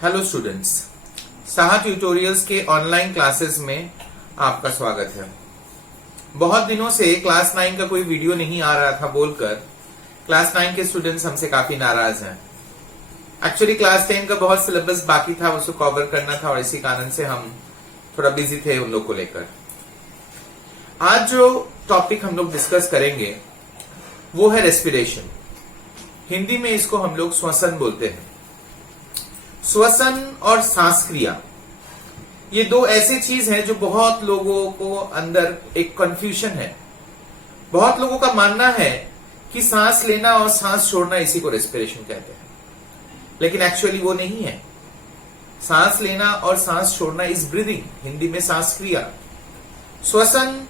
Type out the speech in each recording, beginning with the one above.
Hello students, Saha tutorials के online classes में आपका स्वागत है। बहुत दिनों से क्लास 9 का कोई वीडियो नहीं आ रहा था बोलकर क्लास 9 के स्टूडेंट्स हमसे काफी नाराज हैं। एक्चुअली क्लास 10 का बहुत सिलेबस बाकी था, उसको कवर करना था और इसी कारण से हम थोड़ा बिजी थे उन लोग को लेकर। आज जो टॉपिक हम लोग डिस्कस करेंगे वो है रेस्पिरेशन। हिंदी में इसको हम लोग श्वसन बोलते हैं। श्वसन और सांस क्रिया ये दो ऐसी चीज हैं जो बहुत लोगों को अंदर एक कंफ्यूजन है। बहुत लोगों का मानना है कि सांस लेना और सांस छोड़ना इसी को रेस्पिरेशन कहते हैं, लेकिन एक्चुअली वो नहीं है। सांस लेना और सांस छोड़ना इज ब्रीदिंग, हिंदी में सांस क्रिया। श्वसन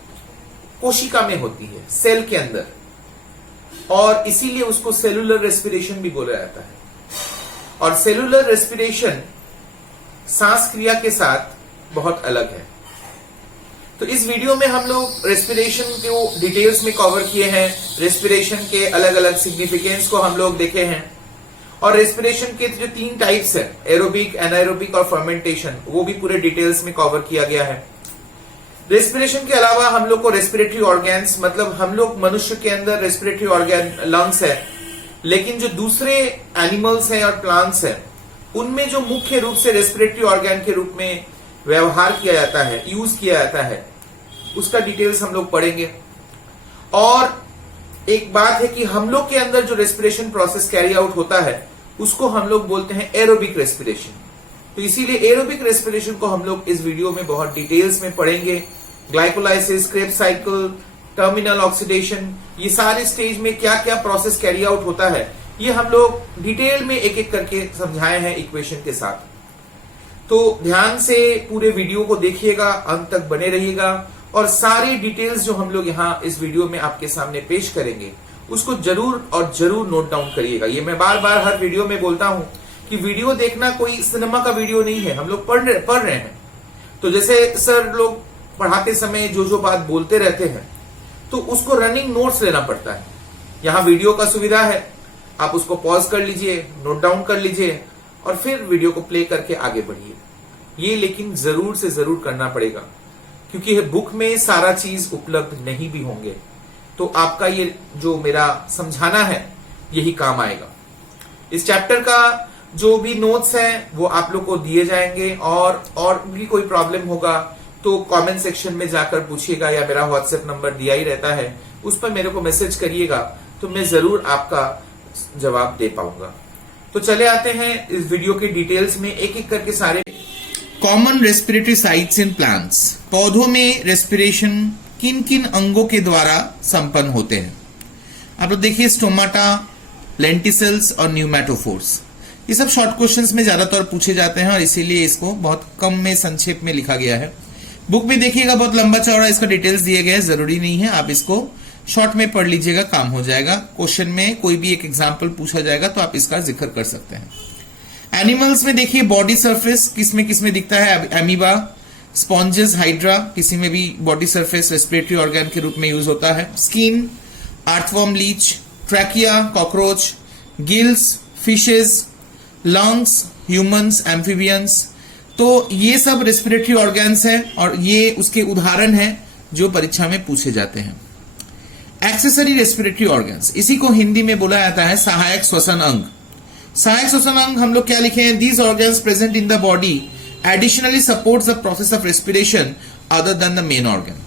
कोशिका में होती है, सेल के अंदर, और इसीलिए उसको सेलुलर रेस्पिरेशन भी बोला जाता है। और सेलुलर रेस्पिरेशन सांस क्रिया के साथ बहुत अलग है। तो इस वीडियो में हम लोग रेस्पिरेशन को डिटेल्स में कवर किए हैं, रेस्पिरेशन के अलग अलग सिग्निफिकेंस को हम लोग देखे हैं, और रेस्पिरेशन के जो 3 टाइप्स है, एरोबिक, एनाएरोबिक और फर्मेंटेशन, वो भी पूरे डिटेल्स में कवर किया गया है। रेस्पिरेशन के अलावा हम लोग को रेस्पिरेटरी ऑर्गन्स, मतलब हम लोग मनुष्य के अंदर रेस्पिरेटरी ऑर्गन लंग्स है, लेकिन जो दूसरे एनिमल्स हैं और प्लांट्स हैं उनमें जो मुख्य रूप से रेस्पिरेटरी ऑर्गन के रूप में व्यवहार किया जाता है, यूज किया जाता है, उसका डिटेल्स हम लोग पढ़ेंगे। और एक बात है कि हम लोग के अंदर जो रेस्पिरेशन प्रोसेस कैरी आउट होता है उसको हम लोग बोलते हैं एरोबिक रेस्पिरेशन। तो इसीलिए एरोबिक रेस्पिरेशन को हम लोग इस वीडियो में बहुत डिटेल्स में पढ़ेंगे। Glycolysis, Krebs cycle, terminal oxidation, ये सारे स्टेज में क्या क्या प्रोसेस कैरी आउट होता है ये हम लोग डिटेल में एक एक करके समझाए हैं इक्वेशन के साथ। तो ध्यान से पूरे वीडियो को देखिएगा, अंत तक बने रहिएगा, और सारी डिटेल्स जो हम लोग यहाँ इस वीडियो में आपके सामने पेश करेंगे उसको जरूर और जरूर नोट डाउन करिएगा। ये मैं बार बार हर वीडियो में बोलता हूं कि वीडियो देखना कोई सिनेमा का वीडियो नहीं है, हम लोग पढ़ रहे हैं। तो जैसे सर लोग पढ़ाते समय जो बात बोलते रहते हैं तो उसको रनिंग नोट्स लेना पड़ता है। यहाँ वीडियो का सुविधा है, आप उसको पॉज कर लीजिए, नोट डाउन कर लीजिए और फिर वीडियो को प्ले करके आगे बढ़िए। ये लेकिन जरूर से जरूर करना पड़ेगा, क्योंकि बुक में सारा चीज उपलब्ध नहीं भी होंगे। तो आपका ये जो मेरा समझाना है यही काम आएगा। इस चैप्टर का जो भी नोट्स हैं वो आप लोग को दिए जाएंगे, और भी कोई प्रॉब्लम होगा तो कमेंट सेक्शन में जाकर पूछिएगा, या मेरा व्हाट्सएप नंबर दिया ही रहता है, उस पर मेरे को मैसेज करिएगा तो मैं जरूर आपका जवाब दे पाऊंगा। तो चले आते हैं इस वीडियो के डिटेल्स में, एक एक करके सारे। Common respiratory sites in plants. पौधों में रेस्पिरेशन किन किन अंगों के द्वारा संपन्न होते हैं? आप लोग देखिए, स्टोमाटा, लेंटिसल्स और न्यूमेटोफोर्स, ये सब शॉर्ट क्वेश्चंस में ज्यादातर पूछे जाते हैं और इसीलिए इसको बहुत कम में संक्षेप में लिखा गया है। बुक में देखिएगा बहुत लंबा चौड़ा इसका डिटेल्स दिए गए हैं, जरूरी नहीं है, आप इसको शॉर्ट में पढ़ लीजिएगा, काम हो जाएगा। क्वेश्चन में कोई भी एक एग्जाम्पल पूछा जाएगा तो आप इसका जिक्र कर सकते हैं। एनिमल्स में देखिए, बॉडी सरफेस किसमें किसमें दिखता है? एमीबा, स्पॉन्जेस, हाइड्रा, किसी में भी बॉडी सरफेस रेस्पिरेटरी ऑर्गन के रूप में यूज होता है। Skin, earthworm, leech, trachea, cockroach, gills, fishes, lungs, humans, amphibians. तो ये सब रेस्पिरेटरी ऑर्गन्स हैं और ये उसके उदाहरण हैं जो परीक्षा में पूछे जाते हैं। एक्सेसरी रेस्पिरेटरी ऑर्गन्स, इसी को हिंदी में बोला जाता है सहायक श्वसन अंग। सहायक श्वसन अंग हम लोग क्या लिखे हैं? These organs present in the body additionally supports the process of respiration other than the main organ.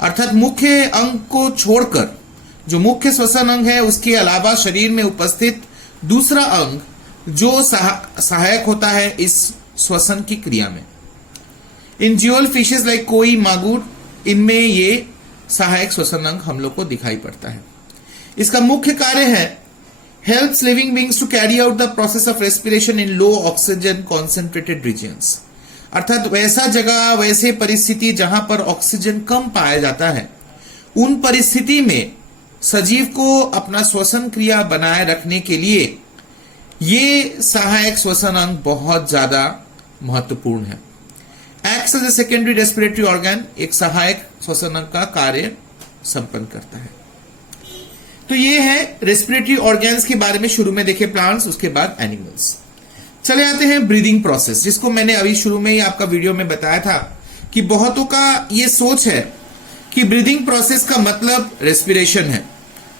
अर्थात मुख्य अंग को छोड़कर जो मुख्य श्वसन अंग है उसके अलावा शरीर में उपस्थित दूसरा अंग जो सहायक होता है इस श्वसन की क्रिया में। इन ज्यूअल फिशेज लाइक कोई, मागुर, इनमें ये सहायक श्वसन अंग हम लोग को दिखाई पड़ता है। इसका मुख्य कार्य है helps living beings to carry out the process of respiration in low oxygen concentrated regions. अर्थात वैसा जगह, वैसे परिस्थिति जहां पर ऑक्सीजन कम पाया जाता है, उन परिस्थिति में सजीव को अपना श्वसन क्रिया बनाए रखने के लिए ये सहायक श्वसन अंग बहुत ज्यादा महत्वपूर्ण है। Acts as a secondary respiratory organ, एक सहायक श्वसन अंग का कार्य संपन्न करता है। तो ये है रेस्पिरेटरी ऑर्गन्स के बारे में। शुरू में देखे प्लांट्स, उसके बाद एनिमल्स। चले आते हैं ब्रीदिंग प्रोसेस, जिसको मैंने अभी शुरू में ही आपका वीडियो में बताया था कि बहुतों का ये सोच है कि ब्रीदिंग प्रोसेस का मतलब रेस्पिरेशन है,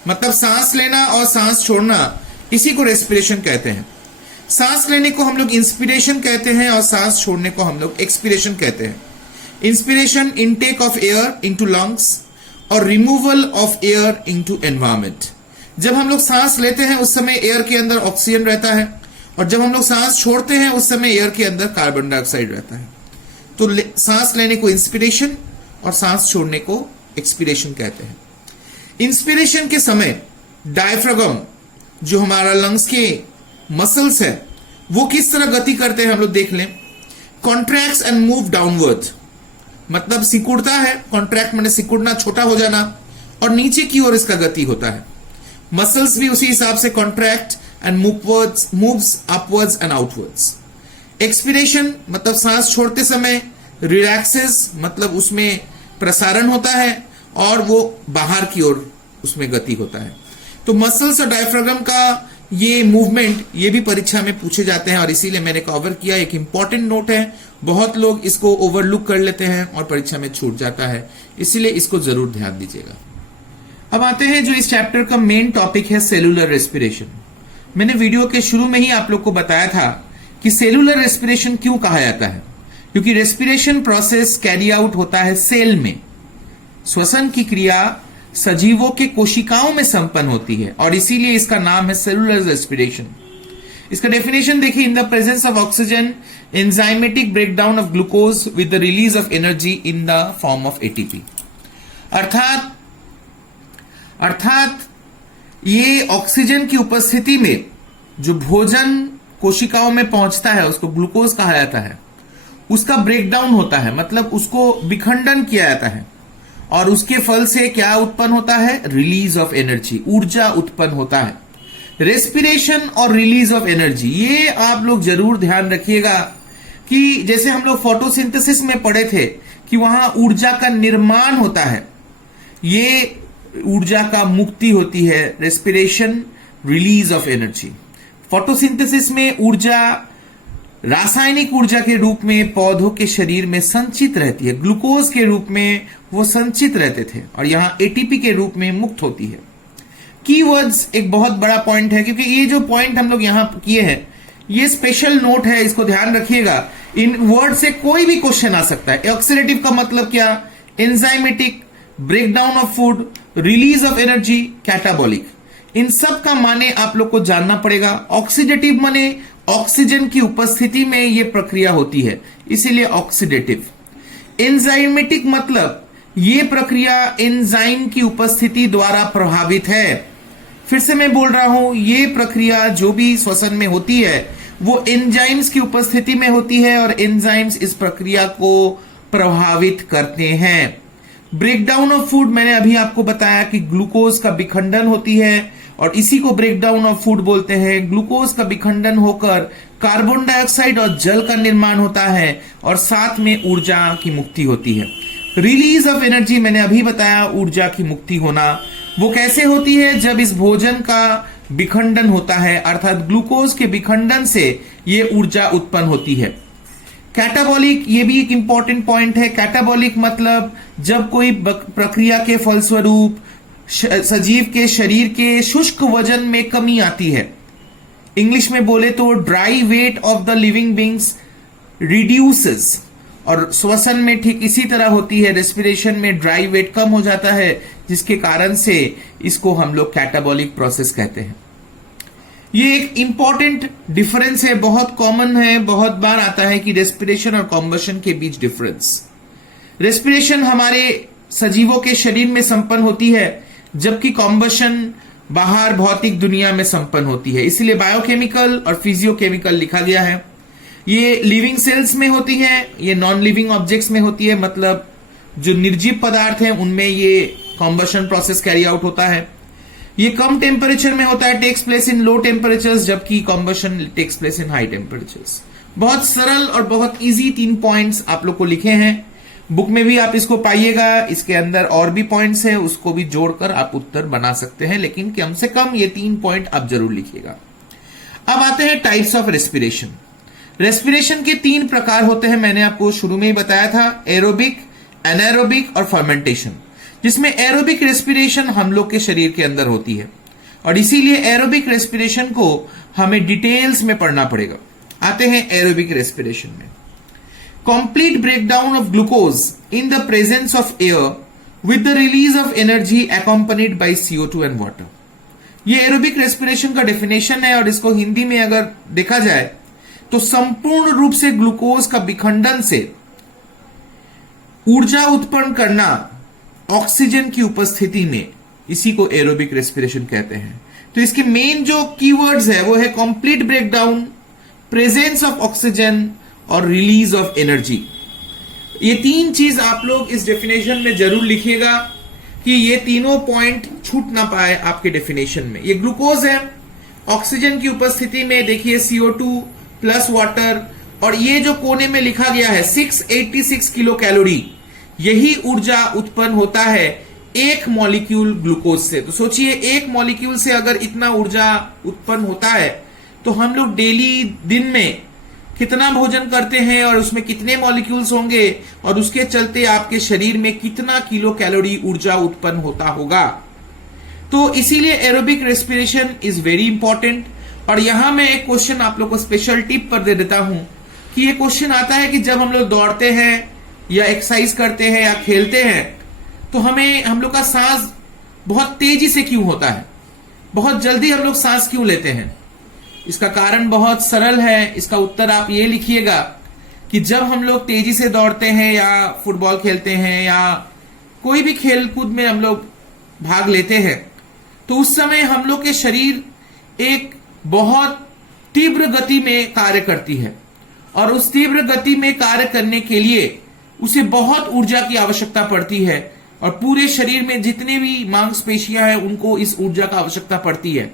मतलब सांस लेना और सांस छोड़ना, इसी को रेस्पिरेशन कहते हैं। सांस लेने को हम लोग इंस्पिरेशन कहते हैं और सांस छोड़ने को हम लोग एक्सपिरेशन कहते हैं। Inspiration intake of air into lungs और removal of air into environment. जब हम लोग सांस लेते हैं उस समय एयर के अंदर ऑक्सीजन रहता है, और जब हम लोग सांस छोड़ते हैं उस समय एयर के अंदर कार्बन डाइऑक्साइड रहता है। तो सांस लेने को इंस्पिरेशन और सांस छोड़ने को एक्सपिरेशन कहते हैं। इंस्पिरेशन के समय डायफ्रागम, जो हमारा लंग्स के मसल्स है, वो किस तरह गति करते हैं हम लोग देख लें। कॉन्ट्रैक्ट्स एंड मूव डाउनवर्ड, मतलब सिकुड़ता है, कॉन्ट्रैक्ट माने सिकुड़ना, छोटा हो जाना, और नीचे की ओर इसका गति होता है। मसल्स भी उसी हिसाब से contract and moves upwards and outwards. Expiration मतलब सांस छोड़ते समय रिलैक्सेस, मतलब उसमें प्रसारण होता है और वो बाहर की ओर उसमें गति होता है। तो मसल्स और डायफ्रागम का ये मूवमेंट, ये भी परीक्षा में पूछे जाते हैं और इसीलिए मैंने कवर किया। एक इंपॉर्टेंट नोट है, बहुत लोग इसको ओवरलुक कर लेते हैं और परीक्षा में छूट जाता है, इसीलिए इसको जरूर ध्यान दीजिएगा। अब आते हैं जो इस चैप्टर का मेन टॉपिक है, सेलुलर रेस्पिरेशन। मैंने वीडियो के शुरू में ही आप लोग को बताया था कि सेलुलर रेस्पिरेशन क्यों कहा जाता है, क्योंकि रेस्पिरेशन प्रोसेस कैरी आउट होता है सेल में। श्वसन की क्रिया सजीवों के कोशिकाओं में संपन्न होती है और इसीलिए इसका नाम है सेलुलर रेस्पिरेशन। इसका डेफिनेशन देखिए, इन the presence of oxygen enzymatic breakdown of glucose with the release of energy in the form of ATP. अर्थात ये ऑक्सीजन की उपस्थिति में जो भोजन कोशिकाओं में पहुंचता है उसको ग्लूकोज कहा जाता है, उसका ब्रेकडाउन होता है, मतलब उसको विखंडन किया जाता है और उसके फल से क्या उत्पन्न होता है, रिलीज ऑफ एनर्जी, ऊर्जा उत्पन्न होता है। रेस्पिरेशन और रिलीज ऑफ एनर्जी, ये आप लोग जरूर ध्यान रखिएगा कि जैसे हम लोग फोटोसिंथेसिस में पढ़े थे कि वहां ऊर्जा का निर्माण होता है, ये ऊर्जा का मुक्ति होती है। Respiration, release of energy. Photosynthesis में ऊर्जा रासायनिक ऊर्जा के रूप में पौधों के शरीर में संचित रहती है, ग्लूकोज के रूप में वो संचित रहते थे, और यहां एटीपी के रूप में मुक्त होती है। कीवर्ड्स एक बहुत बड़ा पॉइंट है, क्योंकि ये जो पॉइंट हम लोग यहां किए हैं ये स्पेशल नोट है, इसको ध्यान रखिएगा। इन वर्ड से कोई भी क्वेश्चन आ सकता है। ऑक्सीडेटिव का मतलब क्या, enzymatic, breakdown of food, release of energy, catabolic, इन सब का माने आप लोग को जानना पड़ेगा। ऑक्सीडेटिव माने ऑक्सीजन की उपस्थिति में यह प्रक्रिया होती है, इसीलिए ऑक्सीडेटिव। एंजाइमेटिक मतलब यह प्रक्रिया एंजाइम की उपस्थिति द्वारा प्रभावित है। फिर से मैं बोल रहा हूं, यह प्रक्रिया जो भी श्वसन में होती है वो एंजाइम्स की उपस्थिति में होती है और एंजाइम्स इस प्रक्रिया को प्रभावित करते हैं। ब्रेकडाउन ऑफ फूड, मैंने अभी आपको बताया कि ग्लूकोज का विखंडन होती है और इसी को ब्रेकडाउन ऑफ फूड बोलते हैं। ग्लूकोज का विखंडन होकर कार्बन डाइऑक्साइड और जल का निर्माण होता है और साथ में ऊर्जा की मुक्ति होती है। रिलीज ऑफ एनर्जी, मैंने अभी बताया, ऊर्जा की मुक्ति होना वो कैसे होती है, जब इस भोजन का विखंडन होता है, अर्थात ग्लूकोज के विखंडन से ये ऊर्जा उत्पन्न होती है। कैटाबॉलिक, ये भी एक इंपॉर्टेंट पॉइंट है। कैटाबॉलिक मतलब जब कोई प्रक्रिया के फलस्वरूप सजीव के शरीर के शुष्क वजन में कमी आती है। इंग्लिश में बोले तो dry weight of the living beings reduces, और श्वसन में ठीक इसी तरह होती है। रेस्पिरेशन में ड्राई वेट कम हो जाता है, जिसके कारण से इसको हम लोग कैटाबॉलिक प्रोसेस कहते हैं। ये एक इंपॉर्टेंट डिफरेंस है, बहुत कॉमन है, बहुत बार आता है कि रेस्पिरेशन और कॉम्बशन के बीच डिफरेंस। रेस्पिरेशन हमारे सजीवों के शरीर में संपन्न होती है, जबकि कॉम्बशन बाहर भौतिक दुनिया में संपन्न होती है, इसलिए बायोकेमिकल और फिजियोकेमिकल लिखा गया है। ये लिविंग सेल्स में होती है, ये नॉन लिविंग ऑब्जेक्ट्स में होती है, मतलब जो निर्जीव पदार्थ हैं उनमें ये कॉम्बशन प्रोसेस कैरी आउट होता है। ये कम टेम्परेचर में होता है, takes place in low temperatures, जबकि combustion takes place in high temperatures. बहुत सरल और बहुत इजी 3 पॉइंट्स आप लोग को लिखे हैं, बुक में भी आप इसको पाइएगा। इसके अंदर और भी पॉइंट्स है, उसको भी जोड़कर आप उत्तर बना सकते हैं, लेकिन कम से कम ये 3 पॉइंट आप जरूर लिखिएगा। अब आते हैं टाइप्स ऑफ रेस्पिरेशन। रेस्पिरेशन के 3 प्रकार होते हैं, मैंने आपको शुरू में ही बताया था, एरोबिक, एनाएरोबिक और फर्मेंटेशन, जिसमें एरोबिक रेस्पिरेशन हम लोग के शरीर के अंदर होती है और इसीलिए एरोबिक रेस्पिरेशन को हमें डिटेल्स में पढ़ना पड़ेगा। आते हैं एरोबिक रेस्पिरेशन में। Complete breakdown of glucose in the presence of air with the release of energy accompanied by CO2 and water. ये एरोबिक रेस्पिरेशन का डेफिनेशन है और इसको हिंदी में अगर देखा जाए तो संपूर्ण रूप से ग्लूकोज का विखंडन से ऊर्जा उत्पन्न करना ऑक्सीजन की उपस्थिति में, इसी को एरोबिक रेस्पिरेशन कहते हैं। तो इसके मेन जो कीवर्ड्स है वो है complete breakdown, presence of oxygen और रिलीज ऑफ एनर्जी। ये 3 चीज आप लोग इस डेफिनेशन में जरूर लिखिएगा कि ये तीनों पॉइंट छूट ना पाए आपके डेफिनेशन में। ये ग्लूकोज है, ऑक्सीजन की उपस्थिति में देखिए CO2 प्लस वाटर, और ये जो कोने में लिखा गया है 686 किलो कैलोरी, यही ऊर्जा उत्पन्न होता है एक मॉलिक्यूल ग्लूकोज से। तो सोचिए एक मॉलिक्यूल से अगर इतना ऊर्जा उत्पन्न होता है तो हम लोग डेली दिन में कितना भोजन करते हैं और उसमें कितने मॉलिक्यूल्स होंगे और उसके चलते आपके शरीर में कितना किलो कैलोरी ऊर्जा उत्पन्न होता होगा। तो इसीलिए aerobic respiration is very important. और यहां मैं एक क्वेश्चन आप लोग को स्पेशल टिप पर दे देता हूं कि ये क्वेश्चन आता है कि जब हम लोग दौड़ते हैं या एक्सरसाइज करते हैं या खेलते हैं तो हम लोग का सांस बहुत तेजी से क्यों होता है, बहुत जल्दी हम लोग सांस क्यों लेते हैं? इसका कारण बहुत सरल है। इसका उत्तर आप ये लिखिएगा कि जब हम लोग तेजी से दौड़ते हैं या फुटबॉल खेलते हैं या कोई भी खेल कूद में हम लोग भाग लेते हैं तो उस समय हम लोग के शरीर एक बहुत तीव्र गति में कार्य करती है और उस तीव्र गति में कार्य करने के लिए उसे बहुत ऊर्जा की आवश्यकता पड़ती है और पूरे शरीर में जितने भी मांसपेशियां हैं उनको इस ऊर्जा का आवश्यकता पड़ती है।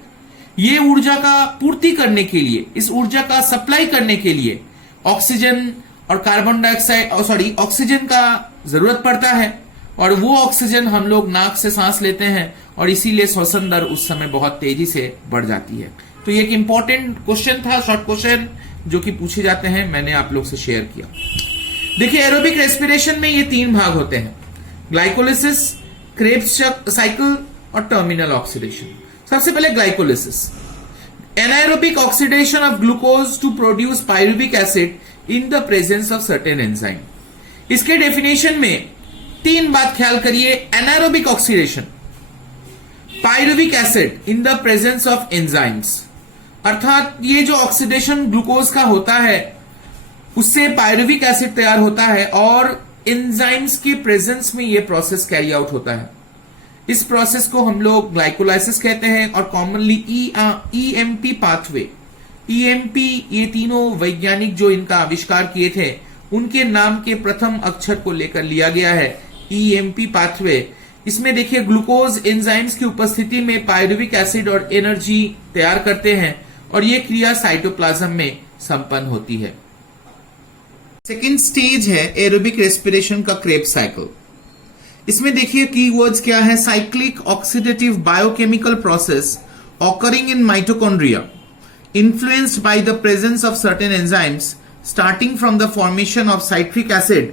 ये ऊर्जा का पूर्ति करने के लिए, इस ऊर्जा का सप्लाई करने के लिए ऑक्सीजन और कार्बन डाइऑक्साइड ऑक्सीजन का जरूरत पड़ता है और वो ऑक्सीजन हम लोग नाक से सांस लेते हैं और इसीलिए श्वसन दर उस समय बहुत तेजी से बढ़ जाती है। तो ये एक इंपॉर्टेंट क्वेश्चन था, शॉर्ट क्वेश्चन जो कि पूछे जाते हैं, मैंने आप लोग से शेयर किया। देखिए एरोबिक रेस्पिरेशन में ये 3 भाग होते हैं, ग्लाइकोलिसिस, क्रेब्स साइकिल और टर्मिनल ऑक्सीडेशन। सबसे पहले glycolysis, anaerobic oxidation of glucose to produce pyruvic acid in the presence of certain enzyme. इसके डेफिनेशन में 3 बात ख्याल करिए, anaerobic oxidation, pyruvic acid in the presence of enzymes, अर्थात ये जो ऑक्सीडेशन ग्लूकोज का होता है उससे पायरुविक एसिड तैयार होता है और एंजाइम्स के प्रेजेंस में ये प्रोसेस कैरी आउट होता है। इस प्रोसेस को हम लोग ग्लाइकोलाइसिस कहते हैं और कॉमनली EMP पाथवे, EMP, ये तीनों वैज्ञानिक जो इनका आविष्कार किए थे उनके नाम के प्रथम अक्षर को लेकर लिया गया है EMP पाथवे। इसमें देखिए ग्लूकोज एंजाइम्स की उपस्थिति में पायरुविक एसिड और एनर्जी तैयार करते हैं और ये क्रिया साइटोप्लाज्म में संपन्न होती है। सेकेंड स्टेज है एरोबिक रेस्पिरेशन का क्रेब्स साइकिल। इसमें देखिए कीवर्ड्स क्या है, cyclic oxidative biochemical process occurring in mitochondria influenced by the presence of certain enzymes starting from the formation of citric acid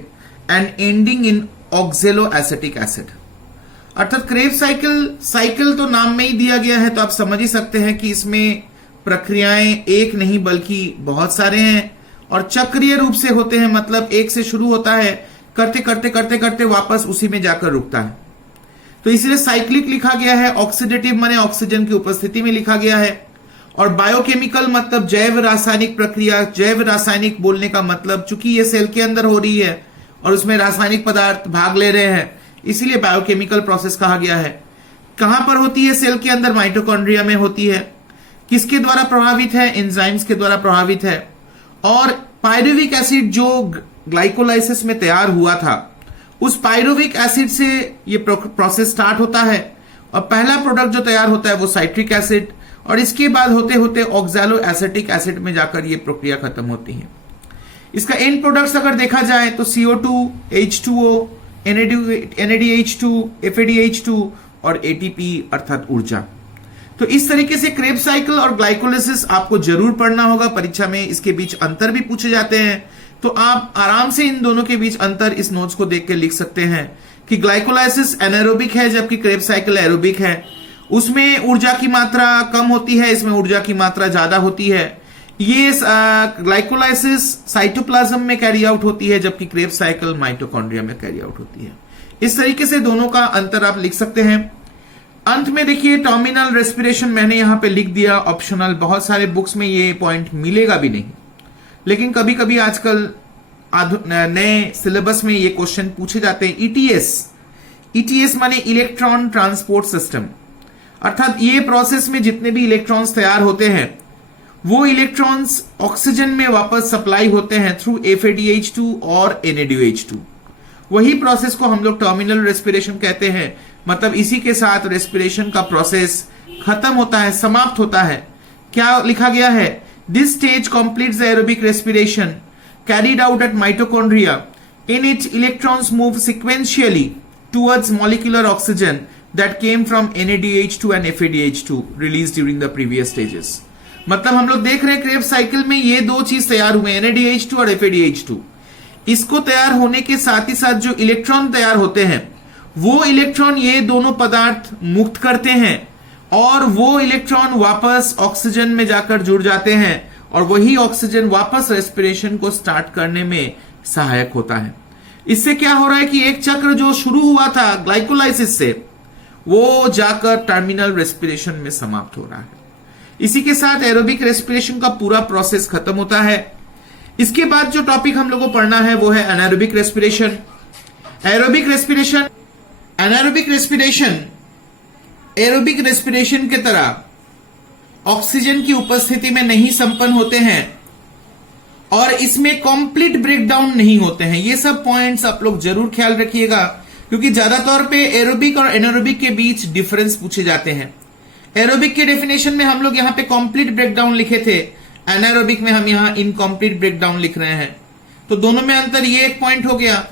and ending in oxaloacetic acid. अर्थात Krebs cycle तो नाम में ही दिया गया है तो आप समझ ही सकते हैं कि इसमें प्रक्रियाएं एक नहीं बल्कि बहुत सारे हैं और चक्रीय रूप से होते हैं, मतलब एक से शुरू होता है, करते करते करते करते वापस उसी में जाकर रुकता है। तो इसलिए साइक्लिक लिखा गया है, ऑक्सीडेटिव माने ऑक्सीजन की उपस्थिति में लिखा गया है और बायोकेमिकल मतलब जैव रासायनिक प्रक्रिया। जैव रासायनिक बोलने का मतलब चूंकि ये सेल के अंदर हो रही है और उसमें रासायनिक पदार्थ भाग ले रहे हैं इसीलिए बायोकेमिकल प्रोसेस कहा गया है। कहां पर होती है सेल के अंदर? माइटोकॉन्ड्रिया में होती है। किसके द्वारा प्रभावित है? एंजाइम्स के द्वारा प्रभावित है। और पायरुविक एसिड जो ग्लाइकोलाइसिस में तैयार हुआ था उस पायरुविक एसिड से ये प्रोसेस स्टार्ट होता है और पहला प्रोडक्ट जो तैयार होता है वो साइट्रिक एसिड और इसके बाद होते होते ऑक्सैलोएसिटिक एसिड में जाकर ये प्रक्रिया खत्म होती है। इसका एंड प्रोडक्ट्स अगर देखा जाए तो CO2, H2O, NADH2, FADH2 और ATP अर्थात ऊर्जा। तो इस तरीके से क्रेब्स साइकिल और ग्लाइकोलाइसिस आपको जरूर पढ़ना होगा, परीक्षा में इसके बीच अंतर भी पूछे जाते हैं। तो आप आराम से इन दोनों के बीच अंतर इस नोट्स को देख के लिख सकते हैं कि ग्लाइकोलाइसिस एनारोबिक है जबकि क्रेब्स साइकिल एरोबिक है। उसमें ऊर्जा की मात्रा कम होती है, इसमें ऊर्जा की मात्रा ज्यादा होती है। ये ग्लाइकोलाइसिस साइटोप्लाज्म में कैरी आउट होती है जबकि क्रेब्स साइकिल माइटोकॉन्ड्रिया में कैरी आउट होती है। इस तरीके से दोनों का अंतर आप लिख सकते हैं। अंत में देखिए टर्मिनल रेस्पिरेशन मैंने यहां पे लिख दिया, ऑप्शनल। बहुत सारे बुक्स में ये पॉइंट मिलेगा भी नहीं, लेकिन कभी कभी आजकल नए सिलेबस में ये क्वेश्चन पूछे जाते हैं। ईटीएस माने इलेक्ट्रॉन ट्रांसपोर्ट सिस्टम, अर्थात ये प्रोसेस में जितने भी इलेक्ट्रॉन्स तैयार होते हैं वो इलेक्ट्रॉन्स ऑक्सीजन में वापस सप्लाई होते हैं थ्रू FADH2 और NADOH2। वही प्रोसेस को हम लोग टर्मिनल रेस्पिरेशन कहते हैं। मतलब इसी के साथ रेस्पिरेशन का प्रोसेस खत्म होता है, समाप्त होता है। क्या लिखा गया है? This stage completes the aerobic respiration carried out at mitochondria. In it, electrons move sequentially towards molecular oxygen that came from NADH2 and FADH2 released during the previous stages. मतलब हम लोग देख रहे हैं क्रेब्स साइकिल में ये दो चीज तैयार हुए, NADH2 और FADH2। इसको तैयार होने के साथ ही साथ जो इलेक्ट्रॉन तैयार होते हैं वो इलेक्ट्रॉन ये दोनों पदार्थ मुक्त करते हैं और वो इलेक्ट्रॉन वापस ऑक्सीजन में जाकर जुड़ जाते हैं और वही ऑक्सीजन वापस रेस्पिरेशन को स्टार्ट करने में सहायक होता है। इससे क्या हो रहा है कि एक चक्र जो शुरू हुआ था ग्लाइकोलाइसिस से वो जाकर टर्मिनल रेस्पिरेशन में समाप्त हो रहा है। इसी के साथ एरोबिक रेस्पिरेशन का पूरा प्रोसेस खत्म होता है। इसके बाद जो टॉपिक हम लोगों को पढ़ना है वो है anaerobic respiration. Aerobic respiration, anaerobic respiration aerobic respiration की तरह ऑक्सीजन की उपस्थिति में नहीं संपन्न होते हैं और इसमें कंप्लीट ब्रेकडाउन नहीं होते हैं। ये सब पॉइंट्स आप लोग जरूर ख्याल रखिएगा क्योंकि ज्यादातर पे एरोबिक और एनारोबिक के बीच डिफरेंस पूछे जाते हैं। एरोबिक के डेफिनेशन में हम लोग यहाँ पे कंप्लीट ब्रेकडाउन लिखे थे, एनारोबिक में हम यहाँ इनकम्प्लीट ब्रेकडाउन लिख रहे हैं। तो दोनों में अंतर ये एक पॉइंट हो गया।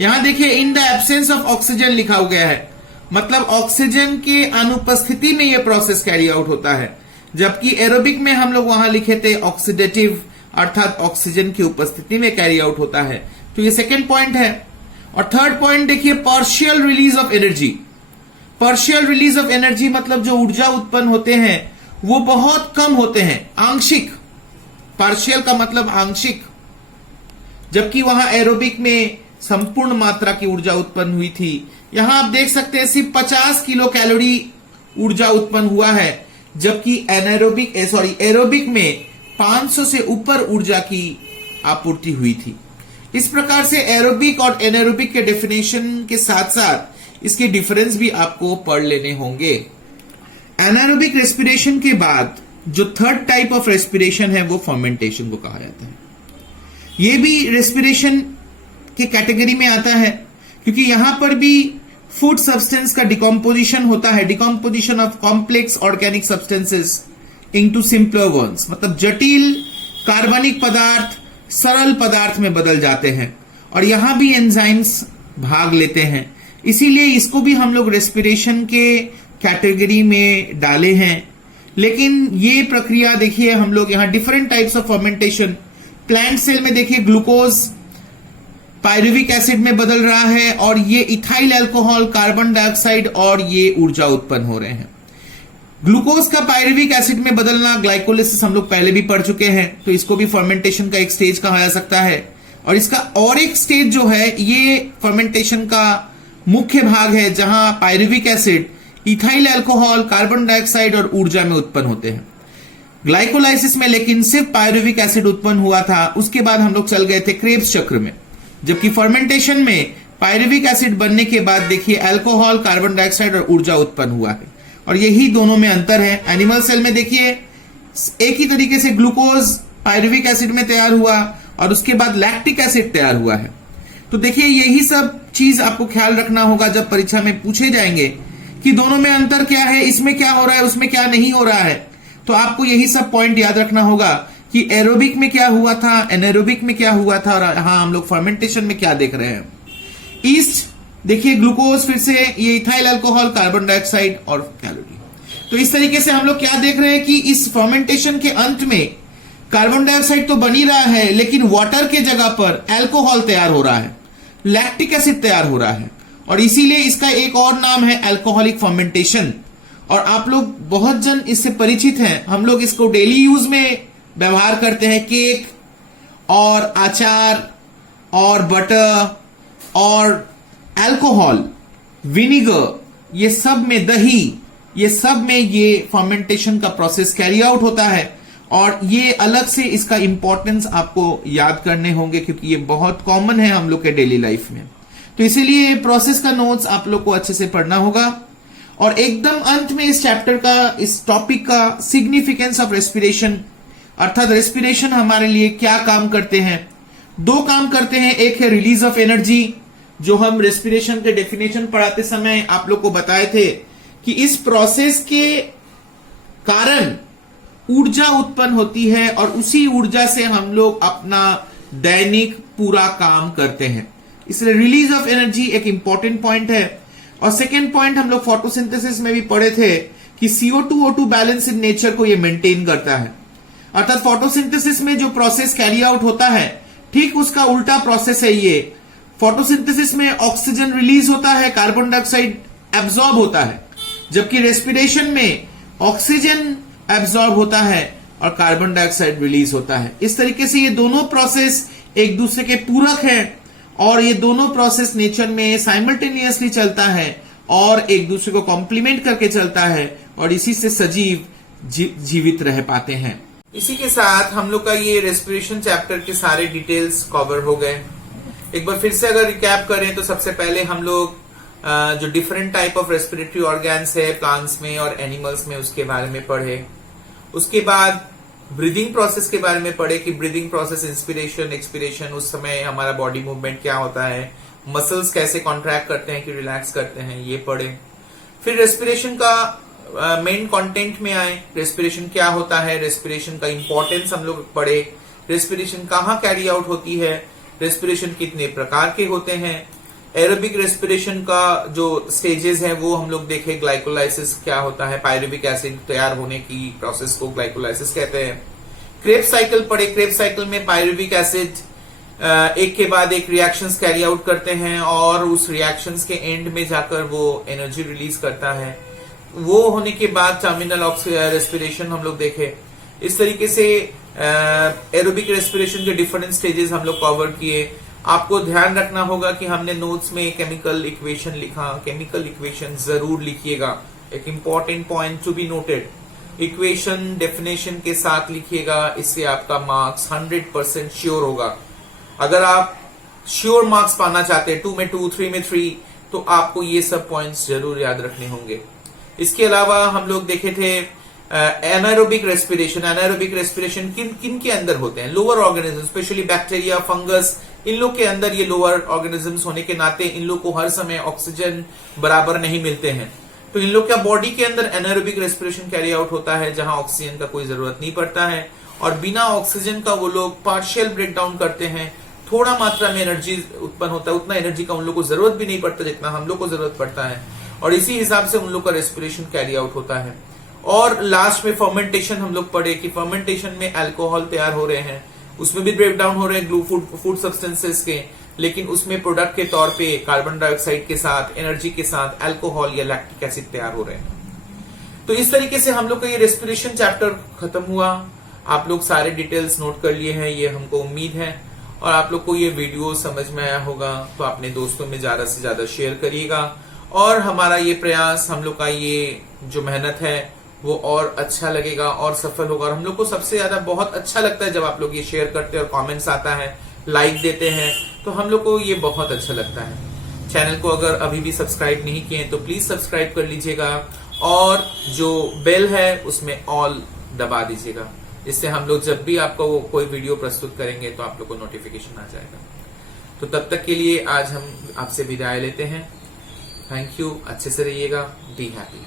यहां देखिए in the absence of oxygen लिखा हो गया है, मतलब ऑक्सीजन के अनुपस्थिति में यह प्रोसेस कैरी आउट होता है, जबकि एरोबिक में हम लोग वहां लिखे थे ऑक्सीडेटिव, अर्थात ऑक्सीजन की उपस्थिति में कैरी आउट होता है। तो ये सेकेंड पॉइंट है। और थर्ड पॉइंट देखिए partial release of energy. Partial release of energy मतलब जो ऊर्जा उत्पन्न होते हैं वो बहुत कम होते हैं, आंशिक। पार्शियल का मतलब आंशिक, जबकि वहां एरोबिक में संपूर्ण मात्रा की ऊर्जा उत्पन्न हुई थी। यहां आप देख सकते हैं सिर्फ 50 किलो कैलोरी ऊर्जा उत्पन्न हुआ है, जबकि एरोबिक में 500 से ऊपर ऊर्जा की आपूर्ति हुई थी। इस प्रकार से एरोबिक और एनारोबिक के डेफिनेशन के साथ साथ इसके डिफरेंस भी आपको पढ़ लेने होंगे। एनारोबिक रेस्पिरेशन के बाद जो थर्ड टाइप ऑफ रेस्पिरेशन है वो फर्मेंटेशन को कहा जाता है। ये भी रेस्पिरेशन के कैटेगरी में आता है क्योंकि यहां पर भी फूड सब्सटेंस का डिकम्पोजिशन होता है, decomposition of complex organic substances into simpler ones, मतलब जटिल कार्बनिक पदार्थ सरल पदार्थ में बदल जाते हैं और यहां भी एंजाइम्स भाग लेते हैं। इसीलिए इसको भी हम लोग रेस्पिरेशन के कैटेगरी में डाले हैं। लेकिन ये प्रक्रिया देखिए हम लोग यहां different types of fermentation, plant cell में देखिए ग्लूकोज पायरुविक एसिड में बदल रहा है और ये इथाइल अल्कोहल, कार्बन डाइऑक्साइड और ये ऊर्जा उत्पन्न हो रहे हैं। ग्लूकोज का पायरुविक एसिड में बदलना ग्लाइकोलिसिस हम लोग पहले भी पढ़ चुके हैं, तो इसको भी फर्मेंटेशन का एक स्टेज कहा जा सकता है। और इसका और एक स्टेज जो है ये फर्मेंटेशन का मुख्य भाग है जहां pyruvic acid, ethyl alcohol, carbon dioxide और ऊर्जा में उत्पन्न होते हैं। ग्लाइकोलाइसिस में लेकिन सिर्फ पायरुविक एसिड उत्पन्न हुआ था, उसके बाद हम लोग चल गए थे क्रेब्स चक्र में, जबकि फर्मेंटेशन में पायरुविक एसिड बनने के बाद देखिए अल्कोहल, कार्बन डाइऑक्साइड और ऊर्जा उत्पन्न हुआ है और यही दोनों में अंतर है। एनिमल सेल में देखिए एक ही तरीके से ग्लूकोज पायरुविक एसिड में तैयार हुआ और उसके बाद लैक्टिक एसिड तैयार हुआ है। तो देखिए यही सब चीज आपको ख्याल रखना होगा जब परीक्षा में पूछे जाएंगे कि दोनों में अंतर क्या है, इसमें क्या हो रहा है, उसमें क्या नहीं हो रहा है। तो आपको यही सब पॉइंट याद रखना होगा कि एरोबिक में क्या हुआ था, एनारोबिक में क्या हुआ था और हाँ हम लोग फर्मेंटेशन में क्या देख रहे हैं। ईस्ट देखिए ग्लूकोज, फिर से ये इथाइल अल्कोहल, कार्बन डाइऑक्साइड और कैलोरी। तो इस तरीके से हम लोग क्या देख रहे हैं कि इस फर्मेंटेशन के अंत में कार्बन डाइऑक्साइड तो बन ही रहा है, लेकिन वाटर के जगह पर अल्कोहल तैयार हो रहा है, लैक्टिक एसिड तैयार हो रहा है, और इसीलिए इसका एक और नाम है अल्कोहलिक फर्मेंटेशन। और आप लोग बहुत जन इससे परिचित हैं, हम लोग इसको डेली यूज में व्यवहार करते हैं। केक और अचार और बटर और अल्कोहल, विनीगर, ये सब में दही, ये सब में ये फर्मेंटेशन का प्रोसेस कैरी आउट होता है। और ये अलग से इसका इंपॉर्टेंस आपको याद करने होंगे, क्योंकि ये बहुत कॉमन है हम लोग के डेली लाइफ में। तो इसीलिए प्रोसेस का नोट्स आप लोग को अच्छे से पढ़ना होगा। और एकदम अंत में इस चैप्टर का, इस टॉपिक का सिग्निफिकेंस ऑफ रेस्पिरेशन, अर्थात रेस्पिरेशन हमारे लिए क्या काम करते हैं। दो काम करते हैं, एक है रिलीज ऑफ एनर्जी, जो हम रेस्पिरेशन के डेफिनेशन पढ़ाते समय आप लोग को बताए थे कि इस प्रोसेस के कारण ऊर्जा उत्पन्न होती है और उसी ऊर्जा से हम लोग अपना दैनिक पूरा काम करते हैं। इसलिए रिलीज ऑफ एनर्जी एक इंपॉर्टेंट पॉइंट है। और सेकेंड पॉइंट हम लोग फोटोसिंथेसिस में भी पढ़े थे कि CO2-O2 बैलेंस इन नेचर को ये मेंटेन करता है। अर्थात फोटोसिंथेसिस में जो प्रोसेस कैरी आउट होता है, ठीक उसका उल्टा प्रोसेस है ये। फोटोसिंथेसिस में ऑक्सीजन रिलीज होता है, कार्बन डाइऑक्साइड एब्जॉर्ब होता है, जबकि रेस्पिरेशन में ऑक्सीजन एब्जॉर्ब होता है और कार्बन डाइऑक्साइड रिलीज होता है। इस तरीके से ये दोनों प्रोसेस एक दूसरे के पूरक हैं और ये दोनों प्रोसेस नेचर में साइमल्टेनियसली चलता है और एक दूसरे को कॉम्प्लीमेंट करके चलता है, और इसी से सजीव जीवित रह पाते हैं। इसी के साथ हम लोग का ये रेस्पिरेशन चैप्टर के सारे डिटेल्स कवर हो गए। एक बार फिर से अगर रिकैप करें तो सबसे पहले हम लोग जो different type of respiratory organs है प्लांट्स में और एनिमल्स में, उसके बारे में पढ़े। उसके बाद ब्रीदिंग प्रोसेस के बारे में पढ़े कि ब्रीदिंग प्रोसेस, इंस्पिरेशन, एक्सपिरेशन, उस समय हमारा बॉडी मूवमेंट क्या होता है, मसल्स कैसे कॉन्ट्रैक्ट करते हैं कि रिलैक्स करते हैं, ये पढ़े। फिर रेस्पिरेशन का मेन कंटेंट में आए, रेस्पिरेशन क्या होता है, रेस्पिरेशन का इंपॉर्टेंस हम लोग पढ़े, रेस्पिरेशन कहाँ कैरी आउट होती है, रेस्पिरेशन कितने प्रकार के होते हैं, एरोबिक रेस्पिरेशन का जो स्टेजेस है वो हम लोग देखे, ग्लाइकोलाइसिस क्या होता है, पायरुविक एसिड तैयार होने की प्रोसेस को ग्लाइकोलाइसिस कहते हैं। क्रेब्स साइकिल पढ़े, क्रेब्स साइकिल में पायरुविक एसिड एक के बाद एक रिएक्शंस कैरी आउट करते हैं और उस रिएक्शंस के एंड में जाकर वो एनर्जी रिलीज करता है। वो होने के बाद टर्मिनल रेस्पिरेशन हम लोग देखे। इस तरीके से एरोबिक रेस्पिरेशन के डिफरेंट स्टेजेस हम लोग कवर किए। आपको ध्यान रखना होगा कि हमने नोट्स में केमिकल इक्वेशन लिखा, केमिकल इक्वेशन जरूर लिखिएगा, एक important point to be noted. Equation definition के साथ लिखिएगा, इससे आपका मार्क्स 100% श्योर होगा। अगर आप श्योर मार्क्स पाना चाहते हैं, 2 में 2, 3 में 3, तो आपको ये सब पॉइंट्स जरूर याद रखने होंगे। इसके अलावा हम लोग देखे थे एनारोबिक रेस्पिरेशन। एनारोबिक रेस्पिरेशन किन के अंदर होते हैं? Lower organism, specially bacteria, fungus, इन लोग के अंदर ये लोअर ऑर्गेनिजम्स होने के नाते इन लोग को हर समय ऑक्सीजन बराबर नहीं मिलते हैं, तो इन लोग का बॉडी के अंदर एनारोबिक रेस्पिरेशन कैरी आउट होता है, जहां ऑक्सीजन का कोई जरूरत नहीं पड़ता है और बिना ऑक्सीजन का वो लोग पार्शियल ब्रेक डाउन करते हैं। थोड़ा मात्रा में एनर्जी उत्पन्न होता है, उतना एनर्जी का उन लोग को जरूरत भी नहीं पड़ता जितना हम लोग को जरूरत पड़ता है, और इसी हिसाब से उन लोग का रेस्पिरेशन कैरी आउट होता है। और लास्ट में फर्मेंटेशन हम लोग पढ़े कि फर्मेंटेशन में अल्कोहल तैयार हो रहे हैं, उसमें भी ब्रेक डाउन हो रहे हैं फूड सब्सटेंसेस के, लेकिन उसमें प्रोडक्ट के तौर पे कार्बन डाइऑक्साइड के साथ, एनर्जी के साथ अल्कोहल या लैक्टिक एसिड तैयार हो रहे हैं। तो इस तरीके से हम लोग का ये रेस्पिरेशन चैप्टर खत्म हुआ। आप लोग सारे डिटेल्स नोट कर लिए हैं, ये हमको उम्मीद है, और आप लोग को ये वीडियो समझ में आया होगा, तो अपने दोस्तों में ज्यादा से ज्यादा शेयर करिएगा। और हमारा ये प्रयास, हम लोग का ये जो मेहनत है वो और अच्छा लगेगा और सफल होगा। और हम लोग को सबसे ज्यादा बहुत अच्छा लगता है जब आप लोग ये शेयर करते हैं और कमेंट्स आता है, लाइक देते हैं, तो हम लोग को ये बहुत अच्छा लगता है। चैनल को अगर अभी भी सब्सक्राइब नहीं किए तो प्लीज सब्सक्राइब कर लीजिएगा, और जो बेल है उसमें ऑल दबा दीजिएगा, इससे हम लोग जब भी आपको कोई वीडियो प्रस्तुत करेंगे तो आप लोग को नोटिफिकेशन आ जाएगा। तो तब तक के लिए आज हम आपसे विदाई लेते हैं। थैंक यू, अच्छे से रहिएगा, बी हैप्पी।